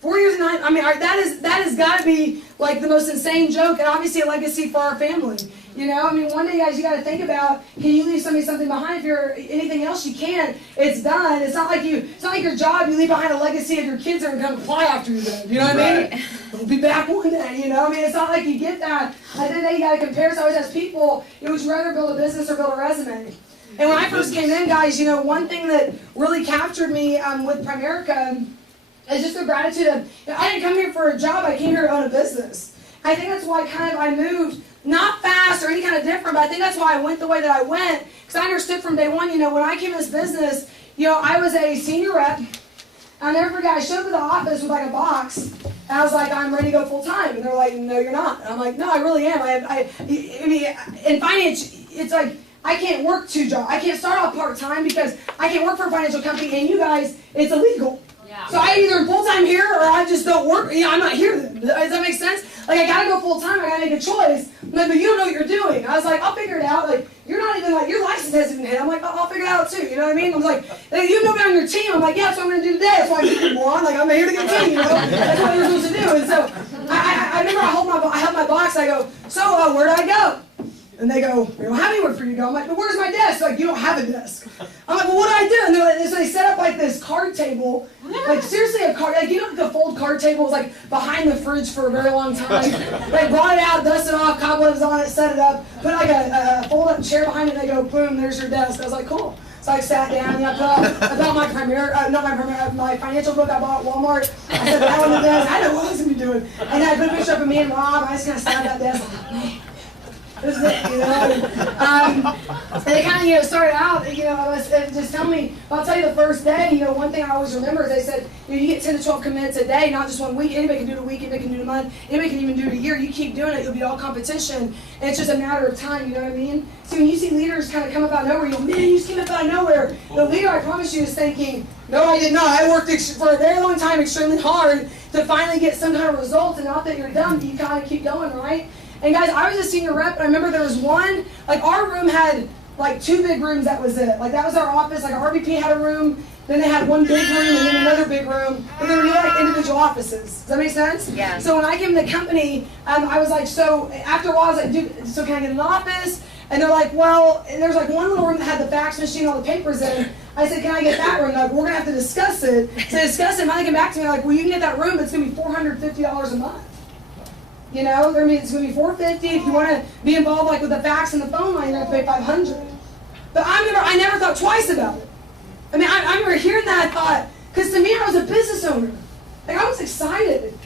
4 years and 9. That has got to be like the most insane joke, and obviously a legacy for our family. One day, guys, you got to think about, can you leave something behind? If you're anything else, you can. It's done. It's not like your job. You leave behind a legacy of your kids that are going to come fly after you. Then you know what I mean? They'll be back one day. It's not like you get that. At the end of the day, you got to compare. So I always ask people, would you rather build a business or build a resume? And when I first came in, guys, one thing that really captured me with Primerica is just the gratitude of, I didn't come here for a job, I came here to own a business. I think that's why I moved, not fast or any kind of different, but I think that's why I went the way that I went, because I understood from day one, when I came in this business, I was a senior rep. I'll never forget, I showed up at the office with a box, and I was like, I'm ready to go full time. And they're like, no, you're not. And I'm like, no, I really am. In finance, it's like, I can't work 2 jobs. I can't start off part-time because I can't work for a financial company, and you guys, it's illegal. Yeah. So I either full-time here or I just don't work. I'm not here then. Does that make sense? I gotta go full-time. I gotta make a choice. But you don't know what you're doing. I was like, I'll figure it out. You're not even your license hasn't even hit. I'm like, I'll figure it out too. You know what I mean? I was like, you have nobody on your team. I'm like, yeah, that's what I'm gonna do today. That's why I keep people on. I'm here to get a team. That's what you're supposed to do. And so I remember I held my box. I go, so where do I go? And they go, we don't have anywhere for you to go. I'm like, but where's my desk? You don't have a desk. I'm like, well, what do I do? And they're like, so they set up this card table. Seriously, a card, the fold card table was behind the fridge for a very long time. They brought it out, dusted it off, cobwebs on it, set it up, put a fold up chair behind it, and they go, boom, there's your desk. I was like, cool. So I sat down and I bought my financial book I bought at Walmart. I said that on the desk. I know what I was going to be doing. And then I put a picture up of me and Rob. I just kind of sat at that desk. I'm like, man. This is it, and they kind of, started out, just tell me, I'll tell you the first day, one thing I always remember is they said, you get 10 to 12 commits a day, not just 1 week. Anybody can do it a week, anybody can do it a month, anybody can even do it a year. You keep doing it, you'll beat all competition, and it's just a matter of time, you know what I mean? So when you see leaders kind of come up out of nowhere, you go, man, you just came up out of nowhere. The leader, I promise you, is thinking, no, I did not. I worked for a very long time, extremely hard, to finally get some kind of result, and not that you're done, but you kind of keep going, right? And guys, I was a senior rep, and I remember there was one, our room had 2 big rooms, that was it. That was our office, our RVP had a room, then they had 1 big room, and then another big room, and then we had individual offices. Does that make sense? Yeah. So when I came to the company, I was like, so after a while, I was like, dude, so can I get an office? And they're like, well, and there's one little room that had the fax machine, all the papers in. I said, can I get that room? They're like, we're going to have to discuss it. So they discussed it, and finally came back to me, well, you can get that room, but it's going to be $450 a month. It's going to be $450. If you want to be involved with the fax and the phone line, you're going to have to pay $500. But I never thought twice about it. I mean, I remember hearing that, I thought, because to me, I was a business owner. Like, I was excited.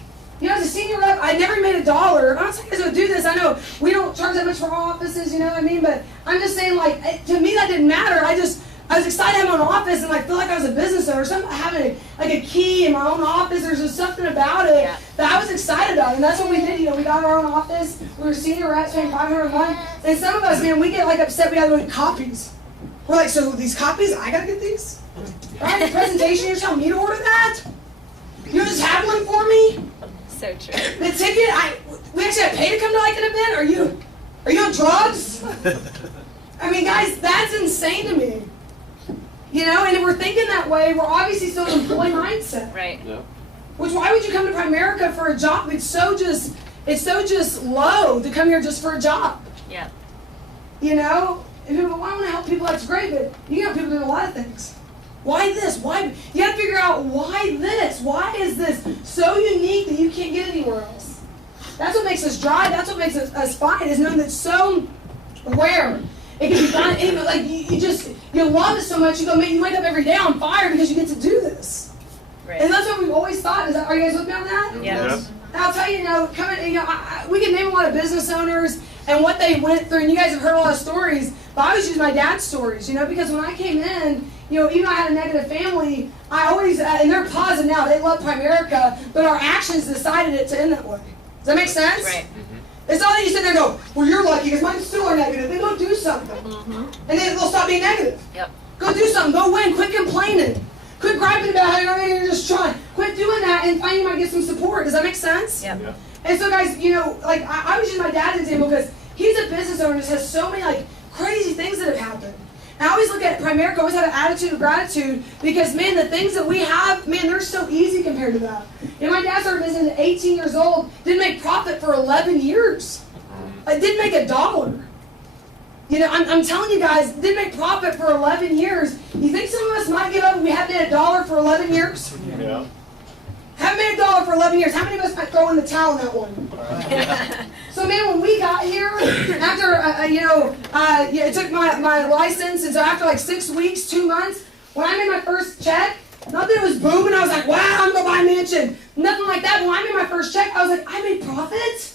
You know, as a senior rep, I never made $1. I'm not saying you guys would do this. I know we don't charge that much for our offices, you know what I mean? But I'm just saying, like, to me, that didn't matter. I was excited to have my own office and, like, feel like I was a business owner. Something having, like, a key in my own office. There's just something about it that I was excited about. And that's what we did. You know, we got our own office. We were senior reps paying $500 a month. And some of us, man, we get, like, upset we had to get copies. We're like, so these copies, I got to get these? Right? The presentation, you're telling me to order that? You just have one for me? So true. The ticket, we actually had to pay to come to like an event? Are you on drugs? I mean, guys, that's insane to me. You know, and if we're thinking that way, we're obviously still in employee mindset. Right. Yeah. Which, why would you come to Primerica for a job? It's so just low to come here just for a job. Yeah. You know? And people go, well, I want to help people, that's great, but you can help people do a lot of things. Why this? Why? You got to figure out why this. Why is this so unique that you can't get anywhere else? That's what makes us drive. That's what makes us fine, is knowing that it's so rare. It can be done. Anyway, like you love it so much. You go, man, you wake up every day on fire because you get to do this. Right. And that's what we've always thought. Are you guys with me on that? Yes. I'll tell you, we can name a lot of business owners and what they went through, and you guys have heard a lot of stories, but I always use my dad's stories, because when I came in, even though I had a negative family, I always, and they're positive now, they love Primerica, but our actions decided it to end that way. Does that make sense? Right. It's not that you sit there and go, well, you're lucky because mine still are negative. Then go do something. And then they'll stop being negative. Yep. Go do something. Go win. Quit complaining. Quit griping about how you're just trying. Quit doing that and find you might get some support. Does that make sense? Yep. Yeah. And so, guys, like I was using my dad's example because he's a business owner and just has so many crazy things that have happened. And I always look at Primerica, always have an attitude of gratitude because, man, the things that we have, man, they're so easy compared to that. My dad started business at 18 years old, didn't make profit for 11 years. Didn't make $1. I'm telling you guys, didn't make profit for 11 years. You think some of us might give up if we haven't made $1 for 11 years? Yeah. Haven't made $1 for 11 years. How many of us might throw in the towel on that one? So, man, when we got here, after, it took my license, and so after 6 weeks, 2 months, when I made my first check, not that it was booming, I was like, wow, I'm going to buy a mansion. Nothing like that. But when I made my first check, I was like, I made profit?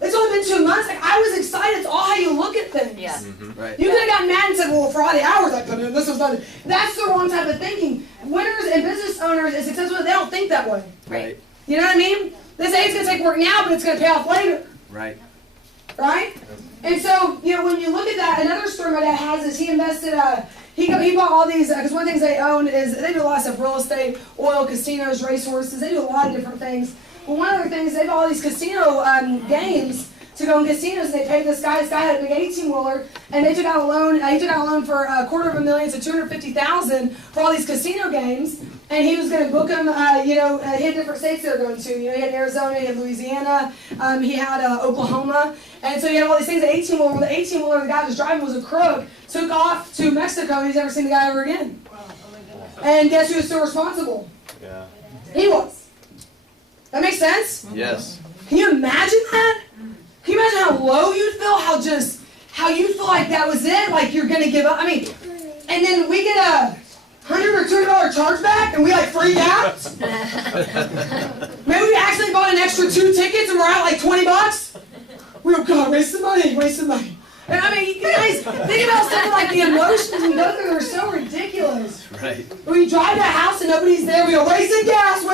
It's only been 2 months. I was excited. It's all how you look at things. Yeah. Mm-hmm. Right. You could have gotten mad and said, well, for all the hours I put in, this was done. That's the wrong type of thinking. Winners and business owners and successful, they don't think that way. Right. You know what I mean? They say it's going to take work now, but it's going to pay off later. Right. Right? And so, when you look at that, another story my dad has is he invested, he bought all these, because one of the things they own is, they do a lot of stuff, real estate, oil, casinos, racehorses, they do a lot of different things. But one of the things, they bought all these casino games to go in casinos, and they paid this guy had a big 18-wheeler, and they took out a loan, he took out a loan for $250,000 to $250,000 for all these casino games, and he was going to book them, he had different states they were going to, he had Arizona, he had Louisiana, he had Oklahoma, and so he had all these things, the 18-wheeler, the guy who was driving was a crook, took off to Mexico, and he's never seen the guy ever again. And guess who was still responsible? Yeah. He was. That makes sense? Yes. Can you imagine that? Can you imagine how low you'd feel? How you'd feel like that was it? Like you're going to give up? And then we get a $100 or $200 chargeback and we freak out? Maybe we actually bought an extra 2 tickets and we're out $20? We go, God, wasted money. And you guys, think about something like the emotions we go through, they're so ridiculous. Right. When we drive to a house and nobody's there, we go, wasted gas.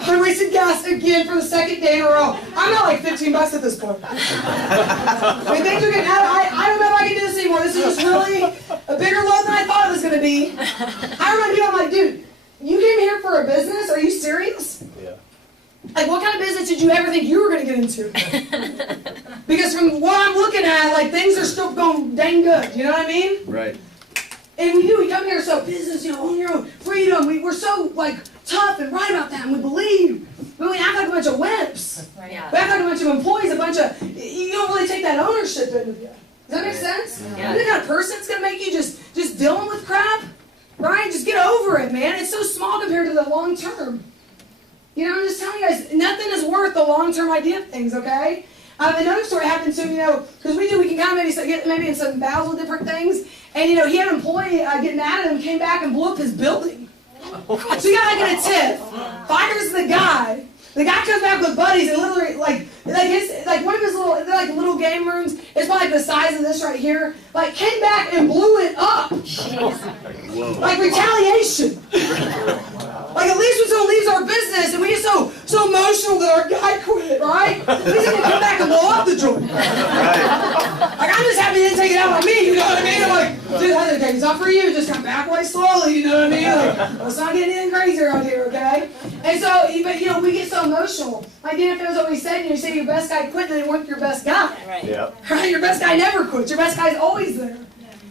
I wasted gas again for the second day in a row. I'm at $15 at this point. Things are getting out of, I don't know if I can do this anymore. This is just really a bigger load than I thought it was going to be. I remember people, I'm like, dude, you came here for a business? Are you serious? Yeah. What kind of business did you ever think you were going to get into? Because from what I'm looking at, things are still going dang good. You know what I mean? Right. And we come here so business, own your own freedom. We're so tough and right about that, and we believe. But we act like a bunch of wimps. Yeah. We act like a bunch of employees, you don't really take that ownership in with you. Does that make sense? Yeah. You're the kind of person that's going to make you just dealing with crap, right? Just get over it, man. It's so small compared to the long term. I'm just telling you guys, nothing is worth the long-term idea of things, okay? Another story happened to, because we can kind of get maybe in some battles with different things. And, he had an employee get mad at him, came back and blew up his building. So you got to get a tip. Fires the guy. The guy comes back with buddies and literally, like one of his little game rooms is probably like the size of this right here. Like, came back and blew it up. Jeez. Like retaliation. Like, at least when someone leaves our business and we get so emotional that our guy quit, right? At least he can come back and blow up the joint. Like, I'm just happy he didn't take it out on me, you know what I mean? I'm like, dude, okay, it's not for you, just come back away slowly, you know what I mean? Like, let's not get anything crazy around here, okay? And so, but we get so emotional. Like Dan Phil's always said, you say your best guy quit, and they weren't your best guy. Right. Yeah. Right? Your best guy never quits. Your best guy's always there.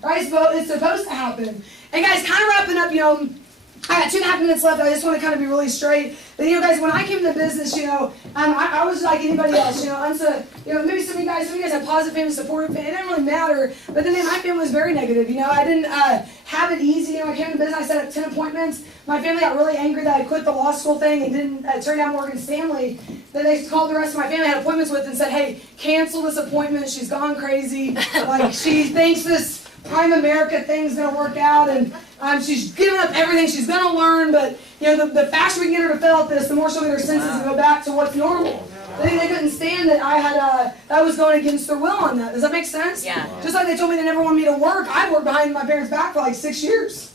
Right? So it's supposed to happen. And guys, kind of wrapping up, I got 2.5 minutes left. I just want to kind of be really straight. But, guys, when I came to business, I was like anybody else. Maybe some of you guys have positive family, supportive family. It didn't really matter. But then my family was very negative. I didn't have it easy. I came to business. I set up 10 appointments. My family got really angry that I quit the law school thing and didn't turn down Morgan Stanley. Then they called the rest of my family I had appointments with and said, hey, cancel this appointment. She's gone crazy. Like, she thinks this Prime America thing's going to work out, and she's giving up everything she's going to learn, but the faster we can get her to fail at this, the more she'll get her senses and go back to what's normal. They couldn't stand that I was going against their will on that. Does that make sense? Yeah. Just like they told me they never wanted me to work, I worked behind my parents' back for like 6 years.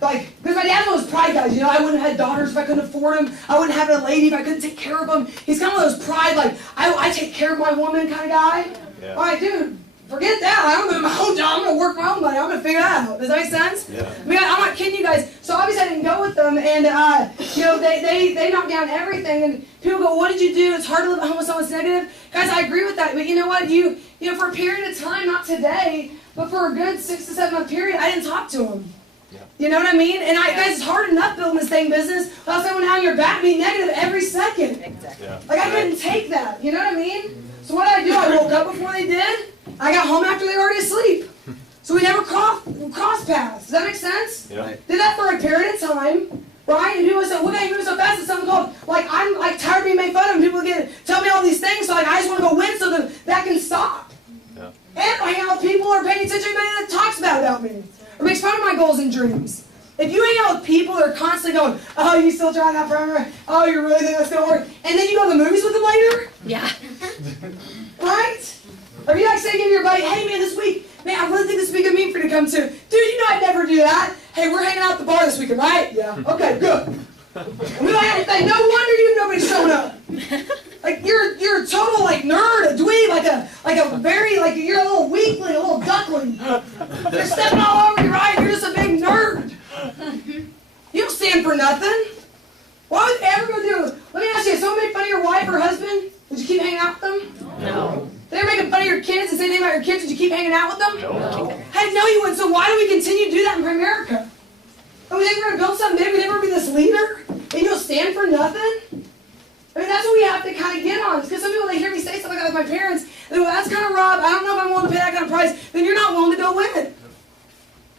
Like, because my dad was pride guys, I wouldn't have had daughters if I couldn't afford them. I wouldn't have a lady if I couldn't take care of them. He's kind of one of those pride, like, I take care of my woman kind of guy. Yeah. All right, dude. Forget that. I'm going to my own job. I'm going to work my own money. I'm going to figure that out. Does that make sense? Yeah. I mean, I'm not kidding you guys. So obviously I didn't go with them, and they knocked down everything. And people go, "What did you do? It's hard to live at home with someone that's negative." Guys, I agree with that. But you know what? You for a period of time, not today, but for a good 6 to 7 month period, I didn't talk to them. Yeah. You know what I mean? And guys, it's hard enough building this thing business without someone on your back being negative every second. Exactly. Yeah. Like I couldn't take that. You know what I mean? So what did I do? I woke up before they did. I got home after they were already asleep. So we never crossed paths. Does that make sense? Yeah. Did that for a period of time, right? And people say, "What are you moving so fast?" It's something called, like, I'm like tired of being made fun of. People tell me all these things, so like I just want to go win so that can stop. Yeah. And I hang out with people who are paying attention to anybody that talks bad about me or makes fun of my goals and dreams. If you hang out with people that are constantly going, "Oh, you still trying that forever? Oh, you really think that's gonna work?" And then you go to the movies with them later, Yeah. right? Or you like saying to your buddy, "Hey man, this week, man, I really think this would be a good meeting for you to come to." Dude, I'd never do that. "Hey, we're hanging out at the bar this weekend, right?" "Yeah." "Okay, good." And we like everything. No wonder nobody's showing up. Like you're a total like nerd, a dweeb, like a very like you're a little weakling, a little duckling. They're stepping all over you, right? You're just a big nerd. You don't stand for nothing. Why would you ever go do? Let me ask you: if someone made fun of your wife or husband, would you keep hanging out with them? No. They're making fun of your kids and say anything about your kids, would you keep hanging out with them? No. Heck no, you wouldn't. So why do we continue to do that in Primerica? And we think we're going to build something big, we think we're going to be this leader, and you'll stand for nothing? I mean, that's what we have to kind of get on. Because some people, they hear me say something like that with my parents, they go, "That's kind of rough. I don't know if I'm willing to pay that kind of price." Then you're not willing to go win.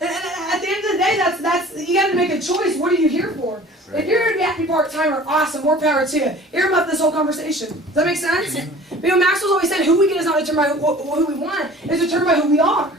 And at the end of the day, that's you got to make a choice. What are you here for? If you're going to be happy part-timer, awesome, more power to you. Earmuff this whole conversation. Does that make sense? Maxwell's always said, who we get is not determined by who we want, it's determined by who we are.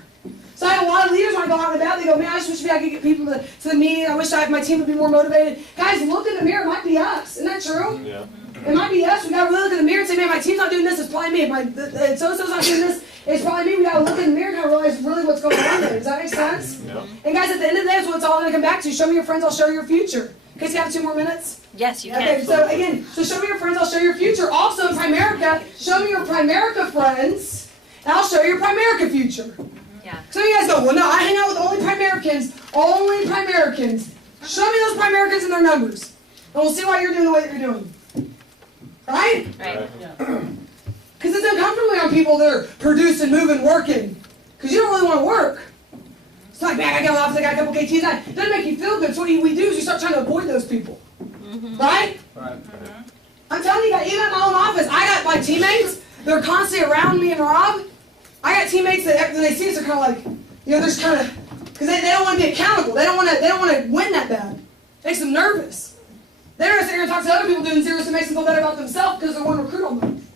So I have a lot of leaders when I go out and about, they go, "Man, I just wish I could get people to the meeting. I wish my team would be more motivated." Guys, look in the mirror. It might be us. Isn't that true? Yeah. It might be us. We got to really look in the mirror and say, "Man, my team's not doing this. It's probably me. If so-and-so's not doing this, it's probably me." We got to look in the mirror and kind of realize really what's going on there. Does that make sense? Yeah. And guys, at the end of the day, that's what it's all going to come back to. Show me your friends, I'll show you your future. Okay, so you have 2 more minutes? Yes, you can. Okay, so again, show me your friends, I'll show you your future. Also, in Primerica, show me your Primerica friends, and I'll show you your Primerica future. Yeah. Some of you guys go, "Well, no, I hang out with only Primericans. Only Primericans." Show me those Primericans and their numbers, and we'll see why you're doing the way that you're doing. Right? Right. Because it's uncomfortable around people that are producing, moving, working. Because you don't really want to work. It's like, "Man, I got off, I got a couple KTs. It doesn't make you feel good. So what we do is we start trying to avoid those people. Mm-hmm. Right? Right. I'm telling you guys, even at my own office, I got my teammates that are constantly around me and Rob. I got teammates that when they see us, they're kind of like, they're just kind of, because they don't want to be accountable. They don't want to win that bad. It makes them nervous. They're going to sit here and talk to other people doing zeros to make them feel better about themselves because they want to recruit on them.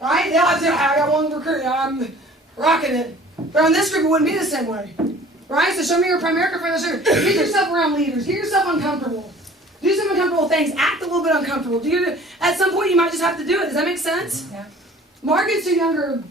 Right? They'll have to, I got one recruit, I'm rocking it. But on this group, it wouldn't be the same way. Right? So show me your Primerica friends. Get yourself around leaders. Get yourself uncomfortable. Do some uncomfortable things. Act a little bit uncomfortable. At some point, you might just have to do it. Does that make sense? Yeah. Markets too younger.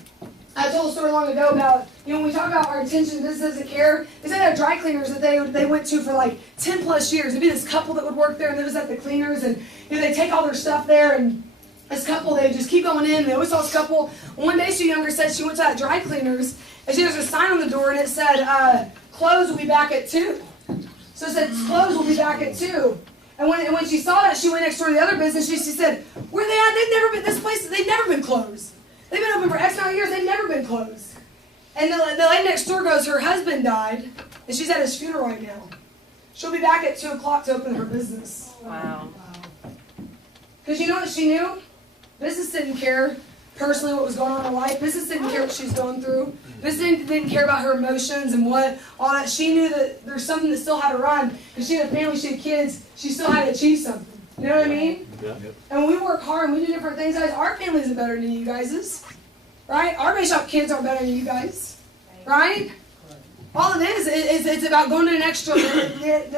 I told a story long ago about, when we talk about our attention, businesses and care, they said they had dry cleaners that they went to for like 10 plus years. There'd be this couple that would work there, and they was at the cleaners, and they take all their stuff there, and this couple, they just keep going in. They always saw this couple. One day, Sue Younger said she went to that dry cleaners, and there was a sign on the door, and it said, close will be back at 2. So it said, close will be back at 2. And when she saw that, she went next door to the other business. She said, where they at? They've never been, this place, they've never been closed. They've been open for X amount of years. They've never been closed. And the lady next door goes, her husband died, and she's at his funeral right now. She'll be back at 2 o'clock to open her business. Wow. Because you know what she knew? Business didn't care personally what was going on in her life. Business didn't care what she's going through. Business didn't care about her emotions and all that. She knew that there's something that still had to run. Because she had a family, she had kids, she still had to achieve something. You know what I mean? Yeah. And when we work hard and we do different things, guys, our family isn't better than you guys'. Right? Our base shop kids aren't better than you guys. Right? All it is it's about going to the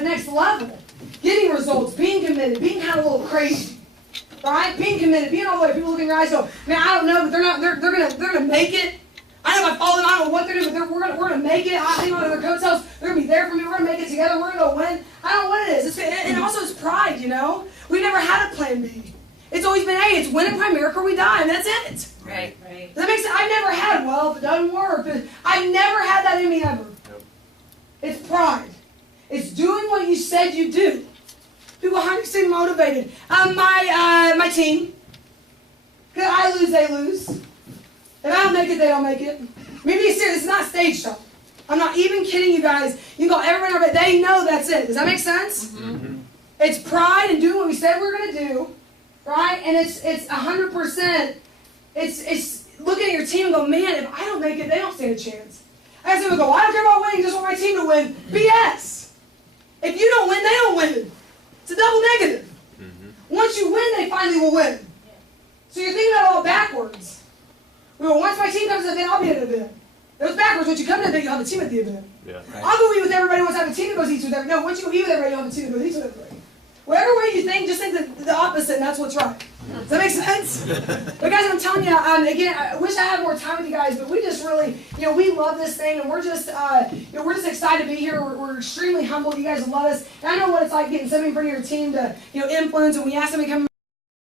next level. Getting results, being committed, being kind of a little crazy. Right? Being committed, being all the way. People look in your eyes and go, man, I don't know, but they're gonna make it. I know if I follow them, I don't know what they're doing, but we're gonna make it. I think on their coattails, they're gonna be there for me. We're gonna make it together. We're gonna win. I don't know what it is. And also it's pride, We never had a plan B. It's always been, hey, it's win at Primerica or we die, and that's it. Right. Does that make sense? I've never had, well, if it doesn't work. I've never had that in me ever. Yep. It's pride. It's doing what you said you do. People, how do you stay motivated? My team. If I lose, they lose. If I don't make it, they don't make it. Maybe it's serious. It's not stage show. I'm not even kidding you guys. You can call everyone over. They know that's it. Does that make sense? Mm-hmm. It's pride and doing what we said we're going to do. Right? And it's 100%. It's looking at your team and go, man, if I don't make it, they don't stand a chance. I have someone go, I don't care about winning, just want my team to win. BS. If you don't win, they don't win. It's a double negative. Mm-hmm. Once you win, they finally will win. So you're thinking about it all backwards. Well, once my team comes to the event, I'll be at the event. It was backwards. Once you come to the event, you'll have a team at the event. Yeah. Right. I'll go eat with everybody once I have a team that goes eat with everybody. No, once you go eat with everybody, you'll have a team that goes eat with everybody. Whatever way you think, just think the opposite, and that's what's right. Does that make sense? But guys, I'm telling you, again, I wish I had more time with you guys, but we just really, we love this thing, and we're just excited to be here. We're extremely humbled. You guys love us. And I know what it's like getting somebody in front of your team to, influence, and we ask them to come